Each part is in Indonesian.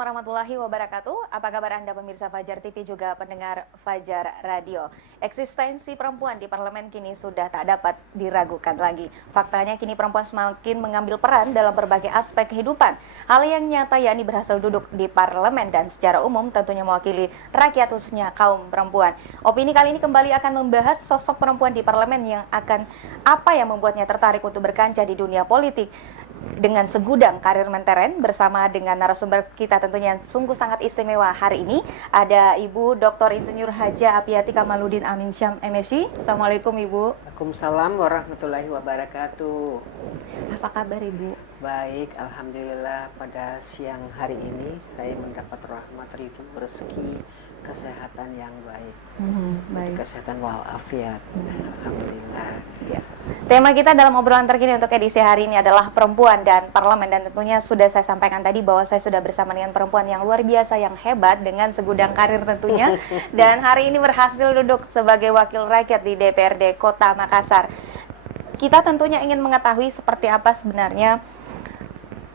warahmatullahi wabarakatuh. Apa kabar Anda pemirsa Fajar TV juga pendengar Fajar Radio? Eksistensi perempuan di parlemen kini sudah tak dapat diragukan lagi. Faktanya kini perempuan semakin mengambil peran dalam berbagai aspek kehidupan. Hal yang nyata yakni berhasil duduk di parlemen dan secara umum tentunya mewakili rakyat khususnya kaum perempuan. Opini kali ini kembali akan membahas sosok perempuan di parlemen yang akan apa yang membuatnya tertarik untuk berkancah di dunia politik. Dengan segudang karir menteren bersama dengan narasumber kita tentunya yang sungguh sangat istimewa hari ini ada Ibu Dr. Insinyur Haja Apiati Kamaludin Amin Syam MSc. Assalamualaikum Ibu. Waalaikumsalam warahmatullahi wabarakatuh. Apa kabar Ibu? Baik, alhamdulillah pada siang hari ini saya mendapat rahmat ridho rezeki kesehatan yang baik. Baik. Kesehatan walafiat. Alhamdulillah. Ya. Tema kita dalam obrolan terkini untuk edisi hari ini adalah perempuan dan parlemen, dan tentunya sudah saya sampaikan tadi bahwa saya sudah bersama dengan perempuan yang luar biasa, yang hebat dengan segudang karir tentunya, dan hari ini berhasil duduk sebagai wakil rakyat di DPRD Kota Makassar. Kita tentunya ingin mengetahui seperti apa sebenarnya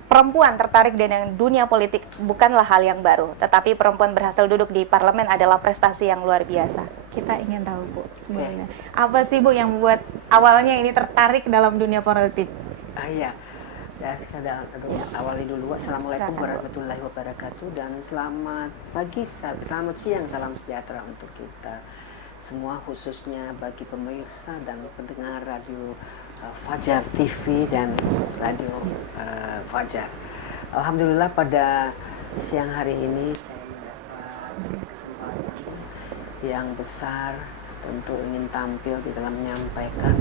perempuan tertarik dengan dunia politik. Bukanlah hal yang baru, tetapi perempuan berhasil duduk di parlemen adalah prestasi yang luar biasa. Kita ingin tahu Bu, sebenarnya apa sih Bu yang membuat awalnya ini tertarik dalam dunia politik? Iya, ya saya awali dulu. Assalamualaikum warahmatullahi wabarakatuh dan selamat pagi, selamat siang, salam sejahtera untuk kita semua, khususnya bagi pemirsa dan pendengar radio Fajar TV dan radio Fajar. Alhamdulillah pada siang hari ini saya mendapat kesempatan yang besar, tentu ingin tampil di dalam menyampaikan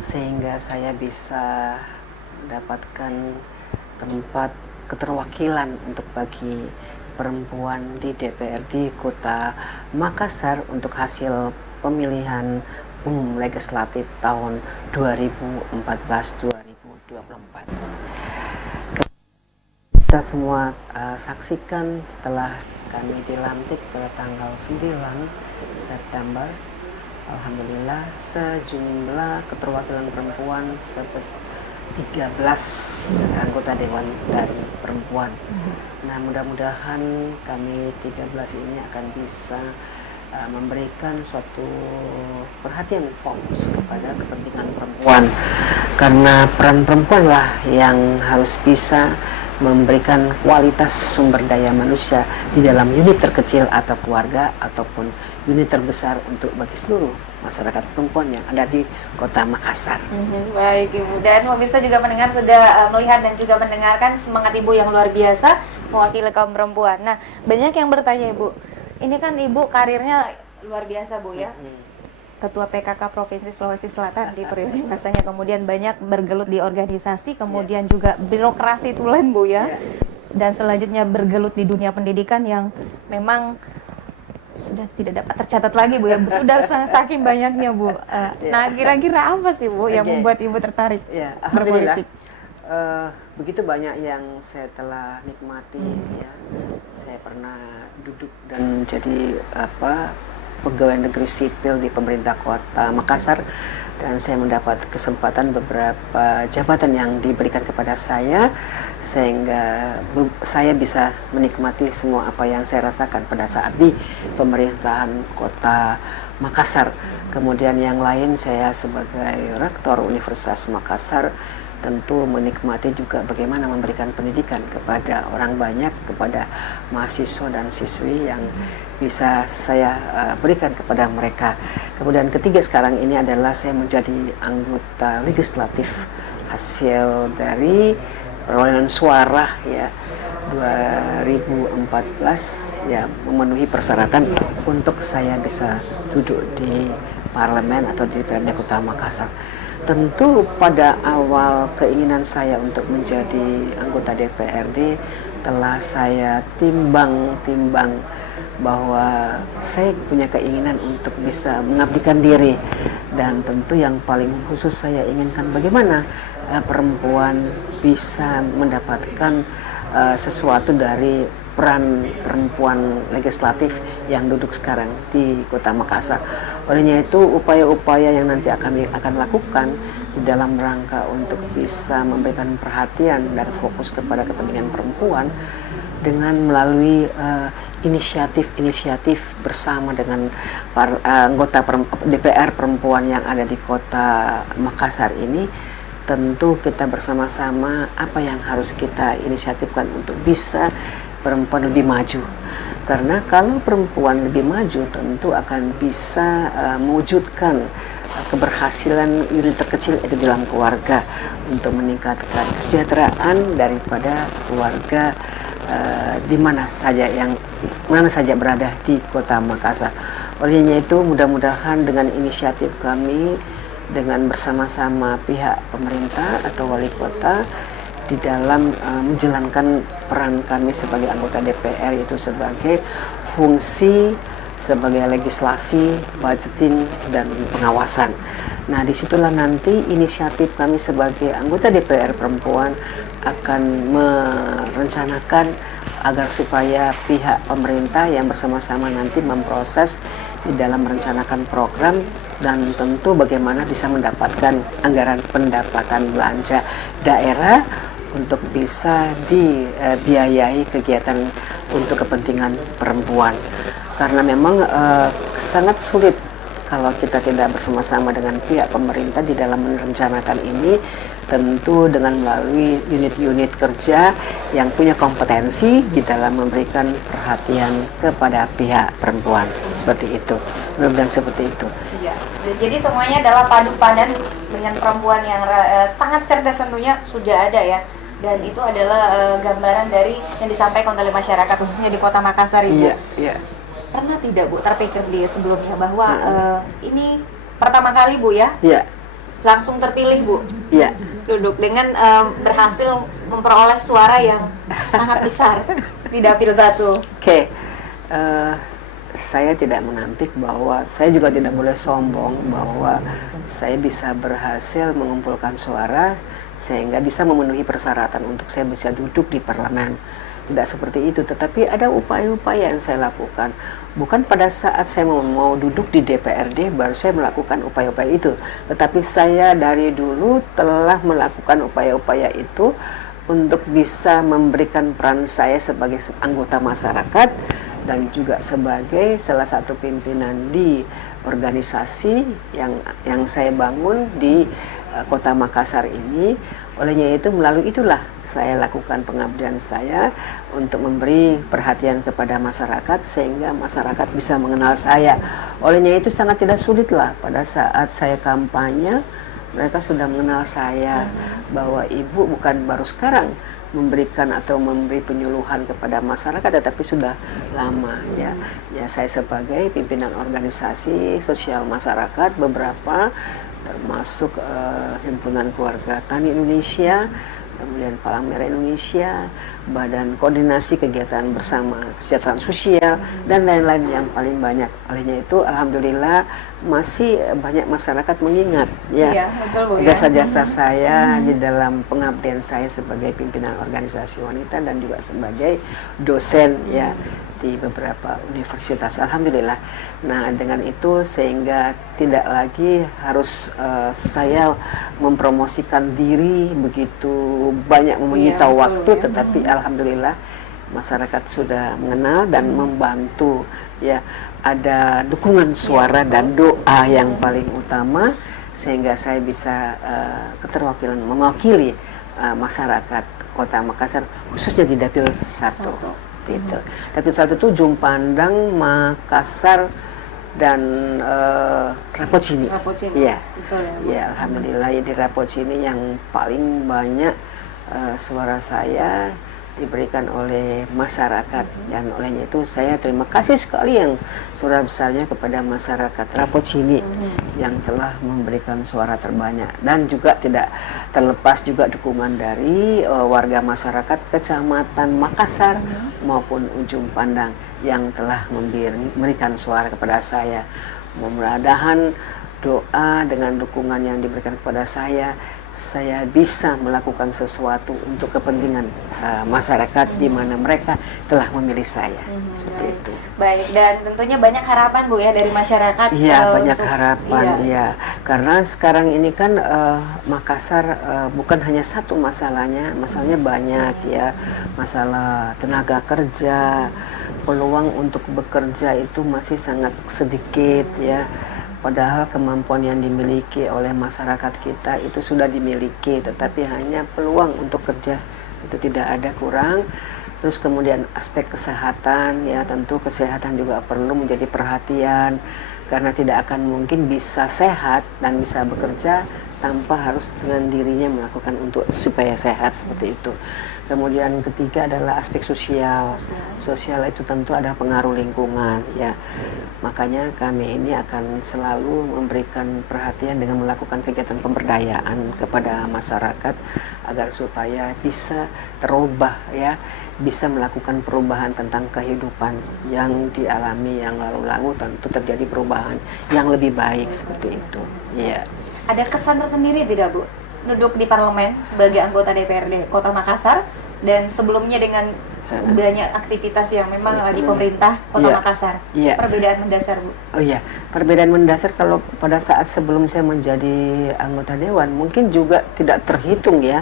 sehingga saya bisa mendapatkan tempat keterwakilan untuk bagi perempuan di DPRD Kota Makassar untuk hasil pemilihan umum legislatif tahun 2014-2024. Kita semua saksikan setelah kami dilantik pada tanggal 9 September, alhamdulillah sejumlah keterwakilan perempuan 13 anggota dewan dari perempuan. Nah, mudah-mudahan kami 13 ini akan bisa memberikan suatu perhatian fokus kepada kepentingan perempuan, karena peran perempuanlah yang harus bisa memberikan kualitas sumber daya manusia di dalam unit terkecil atau keluarga ataupun unit terbesar untuk bagi seluruh masyarakat perempuan yang ada di Kota Makassar. Baik Ibu, dan pemirsa juga mendengar sudah melihat dan juga mendengarkan semangat Ibu yang luar biasa mewakili kaum perempuan. Nah, banyak yang bertanya Ibu, ini kan Ibu karirnya luar biasa Bu ya, Ketua PKK Provinsi Sulawesi Selatan di periode masanya, kemudian banyak bergelut di organisasi, kemudian juga birokrasi tulen Bu ya, dan selanjutnya bergelut di dunia pendidikan yang memang sudah tidak dapat tercatat lagi Bu ya, sudah saking banyaknya Bu. Nah, kira-kira apa sih Bu yang membuat Ibu tertarik berpolitik? Begitu banyak yang saya telah nikmati ya. Saya pernah duduk dan jadi pegawai negeri sipil di pemerintah Kota Makassar, dan saya mendapat kesempatan beberapa jabatan yang diberikan kepada saya sehingga saya bisa menikmati semua apa yang saya rasakan pada saat di pemerintahan Kota Makassar. Kemudian yang lain, saya sebagai rektor Universitas Makassar tentu menikmati juga bagaimana memberikan pendidikan kepada orang banyak, kepada mahasiswa dan siswi yang bisa saya berikan kepada mereka. Kemudian ketiga sekarang ini adalah saya menjadi anggota legislatif hasil dari perolehan suara ya 2014 ya, memenuhi persyaratan untuk saya bisa duduk di parlemen atau di DPRD Kota Makassar. Tentu pada awal keinginan saya untuk menjadi anggota DPRD telah saya timbang-timbang bahwa saya punya keinginan untuk bisa mengabdikan diri, dan tentu yang paling khusus saya inginkan bagaimana perempuan bisa mendapatkan sesuatu dari peran perempuan legislatif yang duduk sekarang di Kota Makassar. Olehnya itu upaya-upaya yang nanti kami akan lakukan di dalam rangka untuk bisa memberikan perhatian dan fokus kepada kepentingan perempuan dengan melalui inisiatif-inisiatif bersama dengan anggota DPR perempuan yang ada di kota Makassar ini. Tentu kita bersama-sama apa yang harus kita inisiatifkan untuk bisa perempuan lebih maju. Karena kalau perempuan lebih maju tentu akan bisa mewujudkan keberhasilan unit terkecil itu dalam keluarga untuk meningkatkan kesejahteraan daripada keluarga di mana saja berada di kota Makassar. Olehnya itu mudah-mudahan dengan inisiatif kami dengan bersama-sama pihak pemerintah atau wali kota di dalam menjalankan peran kami sebagai anggota DPR, yaitu sebagai fungsi sebagai legislasi, budgeting, dan pengawasan. Nah, disitulah nanti inisiatif kami sebagai anggota DPR perempuan akan merencanakan agar supaya pihak pemerintah yang bersama-sama nanti memproses di dalam merencanakan program dan tentu bagaimana bisa mendapatkan anggaran pendapatan belanja daerah untuk bisa dibiayai kegiatan untuk kepentingan perempuan. Karena memang sangat sulit kalau kita tidak bersama-sama dengan pihak pemerintah di dalam merencanakan ini, tentu dengan melalui unit-unit kerja yang punya kompetensi di dalam memberikan perhatian kepada pihak perempuan. Seperti itu, mudah-mudahan seperti itu. Iya. Jadi semuanya adalah padu padan dengan perempuan yang sangat cerdas tentunya sudah ada ya. Dan itu adalah gambaran dari yang disampaikan oleh masyarakat khususnya di kota Makassar, Ibu. Iya, iya. Pernah tidak Bu terpikir di sebelumnya bahwa ini pertama kali Bu ya? Iya. Langsung terpilih Bu? Iya. Duduk dengan berhasil memperoleh suara yang sangat besar di Dapil 1. Oke. Saya tidak menampik bahwa saya juga tidak boleh sombong bahwa saya bisa berhasil mengumpulkan suara sehingga bisa memenuhi persyaratan untuk saya bisa duduk di parlemen. Tidak seperti itu, tetapi ada upaya-upaya yang saya lakukan. Bukan pada saat saya mau duduk di DPRD baru saya melakukan upaya-upaya itu, tetapi saya dari dulu telah melakukan upaya-upaya itu untuk bisa memberikan peran saya sebagai anggota masyarakat dan juga sebagai salah satu pimpinan di organisasi yang saya bangun di kota Makassar ini. Olehnya itu melalui itulah saya lakukan pengabdian saya untuk memberi perhatian kepada masyarakat sehingga masyarakat bisa mengenal saya. Olehnya itu sangat tidak sulit lah pada saat saya kampanye mereka sudah mengenal saya bahwa ibu bukan baru sekarang memberikan atau memberi penyuluhan kepada masyarakat tetapi sudah lama ya. Ya saya sebagai pimpinan organisasi sosial masyarakat beberapa termasuk Himpunan Keluarga Tani Indonesia, kemudian Palang Merah Indonesia, Badan Koordinasi Kegiatan Bersama Kesejahteraan Sosial, dan lain-lain yang paling banyak. Olehnya itu, alhamdulillah masih banyak masyarakat mengingat ya jasa-jasa saya di dalam pengabdian saya sebagai pimpinan organisasi wanita dan juga sebagai dosen ya di beberapa universitas. Alhamdulillah. Nah, dengan itu sehingga tidak lagi harus saya mempromosikan diri begitu banyak menyita waktu, tetapi alhamdulillah masyarakat sudah mengenal dan membantu ya. Ada dukungan suara dan doa yang paling utama sehingga saya bisa keterwakilan mewakili masyarakat Kota Makassar khususnya di Dapil 1. Itu. Dapil 1 itu Ujung Pandang, Makassar dan Rapocini. Iya. Ya, alhamdulillah di Rapocini yang paling banyak suara saya diberikan oleh masyarakat dan olehnya itu saya terima kasih sekali yang suara besarnya kepada masyarakat Rapocini yang telah memberikan suara terbanyak dan juga tidak terlepas juga dukungan dari warga masyarakat Kecamatan Makassar maupun Ujung Pandang yang telah memberikan suara kepada saya. Mudah-mudahan doa dengan dukungan yang diberikan kepada saya saya bisa melakukan sesuatu untuk kepentingan masyarakat di mana mereka telah memilih saya. Seperti itu. Baik, dan tentunya banyak harapan Bu ya dari masyarakat. Iya, banyak untuk, harapan, iya. ya. Karena sekarang ini kan Makassar bukan hanya satu masalahnya banyak ya. Masalah tenaga kerja, peluang untuk bekerja itu masih sangat sedikit ya. Padahal kemampuan yang dimiliki oleh masyarakat kita itu sudah dimiliki, tetapi hanya peluang untuk kerja itu tidak ada, kurang. Terus kemudian aspek kesehatan, ya tentu kesehatan juga perlu menjadi perhatian, karena tidak akan mungkin bisa sehat dan bisa bekerja tanpa harus dengan dirinya melakukan untuk supaya sehat, seperti itu. Kemudian ketiga adalah aspek sosial. Sosial itu tentu ada pengaruh lingkungan, ya. Makanya kami ini akan selalu memberikan perhatian dengan melakukan kegiatan pemberdayaan kepada masyarakat agar supaya bisa terubah, ya, bisa melakukan perubahan tentang kehidupan yang dialami yang lalu-lalu, tentu terjadi perubahan yang lebih baik, seperti itu. Ya. Ada kesan tersendiri tidak Bu, duduk di parlemen sebagai anggota DPRD Kota Makassar dan sebelumnya dengan banyak aktivitas yang memang di pemerintah Kota Makassar? Perbedaan mendasar Bu? Oh iya, perbedaan mendasar kalau pada saat sebelum saya menjadi anggota dewan mungkin juga tidak terhitung ya,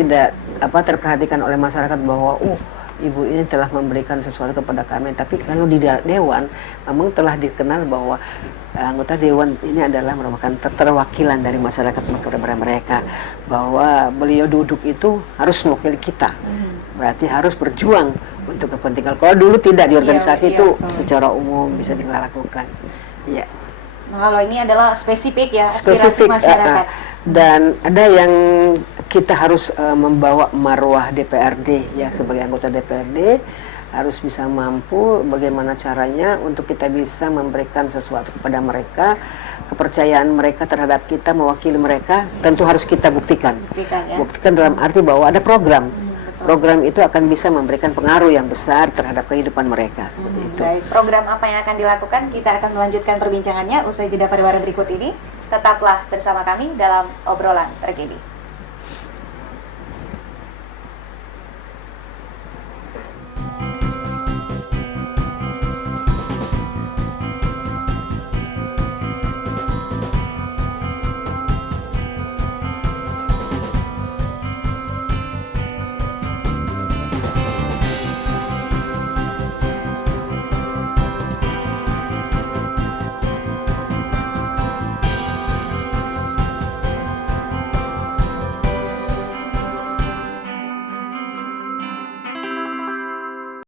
tidak terperhatikan oleh masyarakat bahwa ibu ini telah memberikan sesuatu kepada kami. Tapi kalau di dewan memang telah dikenal bahwa anggota dewan ini adalah merupakan keterwakilan dari masyarakat kepada mereka, bahwa beliau duduk itu harus mewakili kita, berarti harus berjuang untuk kepentingan. Kalau dulu tidak di organisasi itu secara umum bisa dilakukan. Ya. Nah, kalau ini adalah spesifik ya, aspirasi masyarakat. Dan ada yang kita harus membawa marwah DPRD ya, sebagai anggota DPRD harus bisa mampu bagaimana caranya untuk kita bisa memberikan sesuatu kepada mereka, kepercayaan mereka terhadap kita, mewakili mereka, tentu harus kita buktikan. Buktikan dalam arti bahwa ada program. Program itu akan bisa memberikan pengaruh yang besar terhadap kehidupan mereka, seperti itu. Baik, program apa yang akan dilakukan? Kita akan melanjutkan perbincangannya usai jeda pada berikut ini. Tetaplah bersama kami dalam obrolan terkini.